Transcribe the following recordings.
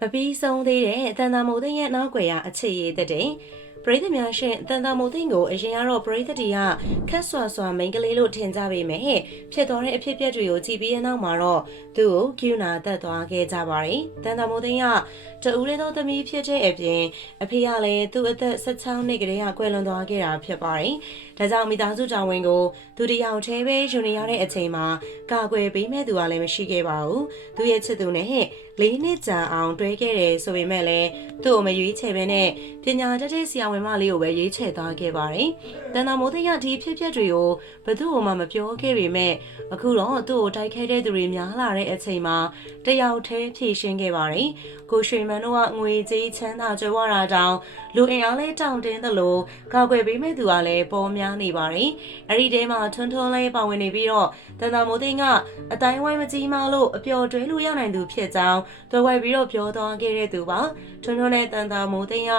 မပြီးဆုံးသေးတဲ့တန်တာမိုသိန်းရဲ့နောက်ွယ်ရအခြေရည်တဲ့တင် ပရိသတ်များရှင်တန်တာမိုသိန်းကိုအရင်ကတော့ပရိသတ်တွေကခက်ဆွာဆွာမိန်ကလေးလို့ထင်ကြပေမဲ့ဖြစ်သွားတဲ့အဖြစ်အပျက်တွေကိုကြည့်ပြီးတဲ့နောက်မှာတော့သူ့ကိုကျူနာတက်သွားခဲ့ကြပါတယ်တန်တာမိုသိန်းကတူရဲသောသမီးဖြစ်တဲ့အပြင်အဖေကလည်းသူ့အသက်16နှစ်ကလေးကကွယ်လွန်သွားခဲ့တာဖြစ်ပါတယ်ဒါကြောင့်မိသားစုတာဝန်ကိုသူတယောက်တည်းပဲယူနေရတဲ့အချိန်မှာကာကွယ်ပေးမဲ့သူကလည်းမရှိခဲ့ပါဘူးသူရဲ့ချစ်သူနဲ့လေးနှစ်ကြာအောင်တွဲခဲ့တယ်ဆိုပေမဲ့လည်းသူ့ကိုမရွေးချယ်ဘဲနဲ့ပညာတတ်တဲ့ဆရာဝန်မလေးကိုပဲရွေးချယ်သွားခဲ့ပါတယ်။တန်တာမိုးသိရဒီဖြစ်ပျက်တွေကိုဘယ်သူ့မှမပြောခဲ့ပေမဲ့အခုတော့သူ့ကိုတိုက်ခဲတဲ့သူတွေများလာတဲ့အချိန်မှာတယောက်တည်းဖြည့်ရှင်းခဲ့ပါတယ်။ကိုရွှေမန်တို့ကငွေကြေးချမ်းသာကြွယ်ဝတာတောင်လူအင်အားလေးတောင့်တင်းသလိုကောက်ွယ်ပေးမဲ့သူကလည်းပေါ်များနေပါတယ်။အဲ့ဒီတဲမှာထွန်းထွန်းလေးပါဝင်နေပြီးတော့တန်တာမိုးသိကအတိုင်းဝိုင်းမကြီးမလို့အပျော်တွဲလို့ရနိုင်သူဖြစ်ကြောင်းတော်ဝိုက်ပြီးတော့ပြောသွားခဲ့တဲ့သူပါထွန်းထွန်းနဲ့တန်တာမိုးသိက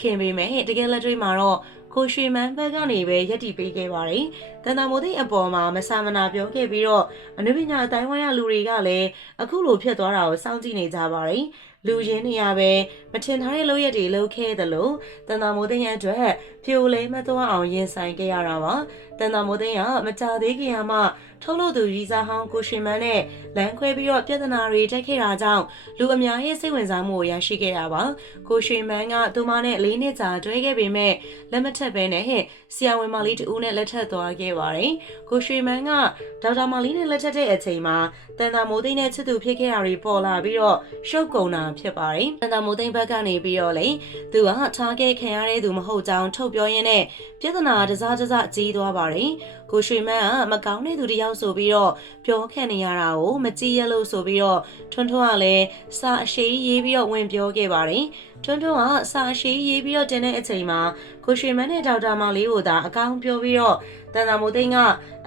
ခင်ပေမဲ့တကယ်လက်တွေ့မှာတော့ကိုရွှေမန်းဘက်ကနေပဲရက်တီပေးခဲ့ပါတယ်။တန်တာမိုးသိအပေါ်မှာမဆာမနာပြောခဲ့ပြီးတော့အနုပညာအတိုင်းဝိုင်းရလူတွေကလည်းအခုလိုဖြစ်သွားတာကိုစောင့်ကြည့်နေကြပါတယ်။ လူရင်းနေရပဲမထင်ထားတဲ့လုပ်ရက်တွေလုပ်ခဲ့သလိုတန်တာမိုးသိရဲ့အတွက်ဖြိုလေးမသွားအောင်ရင်ဆိုင်ခဲ့ရတာပါ။တန်တာမိုးသိကမကြသေးခင်ကမှထုတ်လို့သူရီစာဟောင်းကိုရှင်မန်းနဲ့လမ်းခွဲပြီးတော့ပြဿနာတွေတက်ခဲ့တာကြောင့်လူအများရဲ့စိတ်ဝင်စားမှုကိုရရှိခဲ့တာပါကိုရှင်မန်းကသူမနဲ့လေးနှစ်ကြာတွဲခဲ့ပေမဲ့လက်မထက်ပဲနဲ့ဟဲ့ဆရာဝန်မလေးတူနဲ့လက်ထက်သွားခဲ့ပါတယ်ကိုရှင်မန်းကဒေါက်တာမလေးနဲ့လက်ထက်တဲ့အချိန်မှာတန်တာမိုးသိန်းနဲ့ချစ်သူဖြစ်ခဲ့တာတွေပေါ်လာပြီးတော့ရှုပ်ကုန်တာဖြစ်ပါတယ်တန်တာမိုးသိန်းဘက်ကနေပြီးတော့လေသူကထားခဲ့ခံရတဲ့သူမဟုတ်ကြောင်းထုတ်ပြောရင်းနဲ့ပြဿနာတစားတစားကြီးသွားပါတယ်ကိုရွှေမန်းကမကောင်းတဲ့သူတယောက်ဆိုပြီးတော့ပြောခံနေရတာကိုမကြည့်ရလို့ဆိုပြီးတော့ထွန်းထွန်းကလည်းစာအရှိရေးပြီးတော့ဝင်ပြောခဲ့ပါတယ် ထွန်းထွန်းကစာအရှိရေးပြီးတော့တင်တဲ့အချိန်မှာကိုရွှေမန်းနဲ့ဒေါက်တာမောင်လေးကိုသာအကောင်းပြောပြီးတော့တန်တာမိုသိန်းက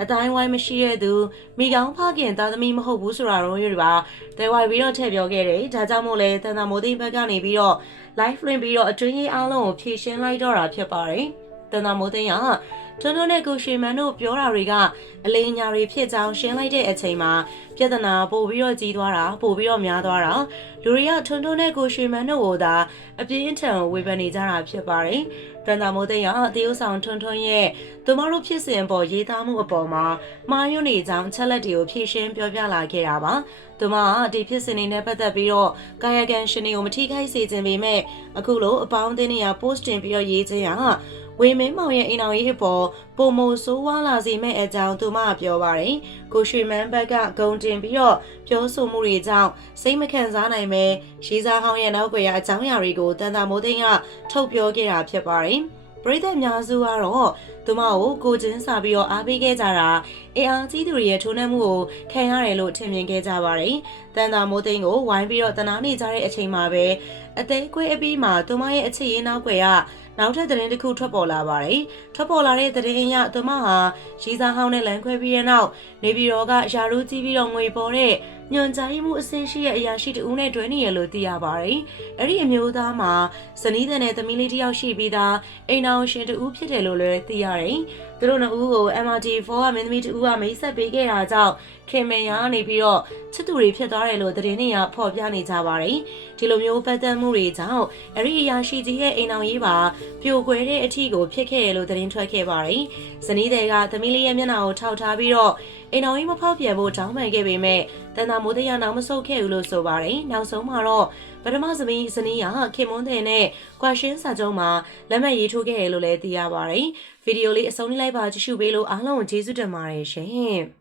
အတိုင်းဝိုင်းမရှိတဲ့သူမိကောင်းဖခင်သားသမီးမဟုတ်ဘူးဆိုတာတော့ရွေးပါတဲဝိုင်ပြီးတော့ထည့်ပြောခဲ့တယ်ဒါကြောင့်မို့လဲတန်တာမိုသိန်းဘက်ကနေပြီးတော့ live link ပြီးတော့အတွင်းရေးအားလုံးကိုဖြည့်ရှင်းလိုက်တော့တာဖြစ်ပါတယ်တန်တာမိုသိန်းက ထွန်းထွန်းနဲ့ကိုရွှေမန်းတို့ပြောတာတွေကအလိညာတွေဖြစ်ကြောင်းရှင်းလိုက်တဲ့အချိန်မှာပြဿနာပို့ပြီးတော့ကြီးသွားတာပို့ပြီးတော့များသွားတာလူတွေကထွန်းထွန်းနဲ့ကိုရွှေမန်းတို့ကိုသာအပြင်းထန်ဝေဖန်နေကြတာဖြစ်ပါတယ်တန်တာမိုးသိန်းကတေးဥဆောင်ထွန်းထွန်းရဲ့သူမတို့ဖြစ်စဉ်ပေါ်ရေးသားမှုအပေါ်မှာမှားယွင်းနေကြောင်းချက်လက်တွေကိုဖြည့်ရှင်းပြောပြလာခဲ့တာပါသူမကဒီဖြစ်စဉ်တွေနဲ့ပတ်သက်ပြီးတော့ကာယကံရှင်တွေကိုမထိခိုက်စေခြင်းပေမဲ့အခုလိုအပေါင်းအသင်းတွေက post တင်ပြီးတော့ရေးခြင်းဟာ ဝေမင်းမောင်ရဲ့အိမ်တော်ရေးအပေါ်ပုံမဆိုးဝါးလာစေမဲ့အကြောင်းသူမပြောပါတယ်။ကိုရွှေမန်းဘက်ကဂုံတင်ပြီးတော့ပြောဆိုမှုတွေကြောင့်စိတ်မခံစားနိုင်ပဲရီးစားဟောင်းရဲ့နောက်ွယ်ရအကြောင်းအရာတွေကိုတန်တာမိုးသိန်းကထုတ်ပြောခဲ့တာဖြစ်ပါတယ်။ပရိသတ်များစုကတော့သူမကိုကိုချင်းစာပြီးတော့အားပေးခဲ့ကြတာအေအားကြီးသူတွေရဲ့ထိုးနှက်မှုကိုခံရတယ်လို့ထင်မြင်ခဲ့ကြပါတယ်။တန်တာမိုးသိန်းကိုဝိုင်းပြီးတော့တနာနေကြတဲ့အချိန်မှာပဲအသေးခွေးအပြီးမှာသူမရဲ့အခြေရင်းနောက်ွယ်ကနောက်ထပ်သတင်းတစ်ခုထွက်ပေါ်လာပါတယ်။ထွက်ပေါ်လာတဲ့သတင်းအရသူမဟာရီစာဟောင်းနဲ့လမ်းခွဲပြီးတဲ့နောက်နေပြည်တော်ကယာရူးကြီးပြီးတော့ငွေပေါ်တဲ့ညွန်ကြားမှုအဆင့်ရှိတဲ့အရာရှိတဦးနဲ့တွဲနေရလို့သိရပါတယ်။အဲ့ဒီအမျိုးသားမှာဇနီးတဲ့နဲ့သမီးလေးတစ်ယောက်ရှိပြီးသားအိမ်အောင်ရှင်တဦးဖြစ်တယ်လို့လည်းသိရတယ်။ သူတို့နှစ်ဦးကို MRT4 ကမင်းသမီးတဦးကမိတ်ဆက်ပေးခဲ့တာကြောင့်ခင်မင်ရနေပြီးတော့ချစ်သူတွေဖြစ်သွားတယ်လို့သတင်းတွေကဖော်ပြနေကြပါတယ်။ဒီလိုမျိုးပတ်သက်မှုတွေကြောင့်အဲ့ဒီအရာရှိကြီးရဲ့အိမ်အောင်ရေးပါပြိုကွဲတဲ့အထီကိုဖြစ်ခဲ့တယ်လို့သတင်းထွက်ခဲ့ပါတယ်။ဇနီးတွေကသမီးလေးရဲ့မျက်နှာကိုထောက်ထားပြီးတော့ အိမ်အောင်ကြီးမဖောက်ပြန်ဖို့တောင်းပန်ခဲ့ပေမဲ့တန်တာမိုးတရားနောက်မဆုတ်ခဲ့ဘူးလို့ဆိုပါတယ်။နောက်ဆုံးမှာတော့ပထမသမီးဇနီးကခင်မွန်းတဲ့နဲ့ကွာရှင်းစာချုပ်မှာလက်မှတ်ရေးထိုးခဲ့တယ်လို့လည်းသိရပါတယ်။ဗီဒီယိုလေးအဆုံးလေးလိုက်ပါကြည့်ရှုပေးလို့အားလုံးကိုကျေးဇူးတင်ပါတယ်ရှင်။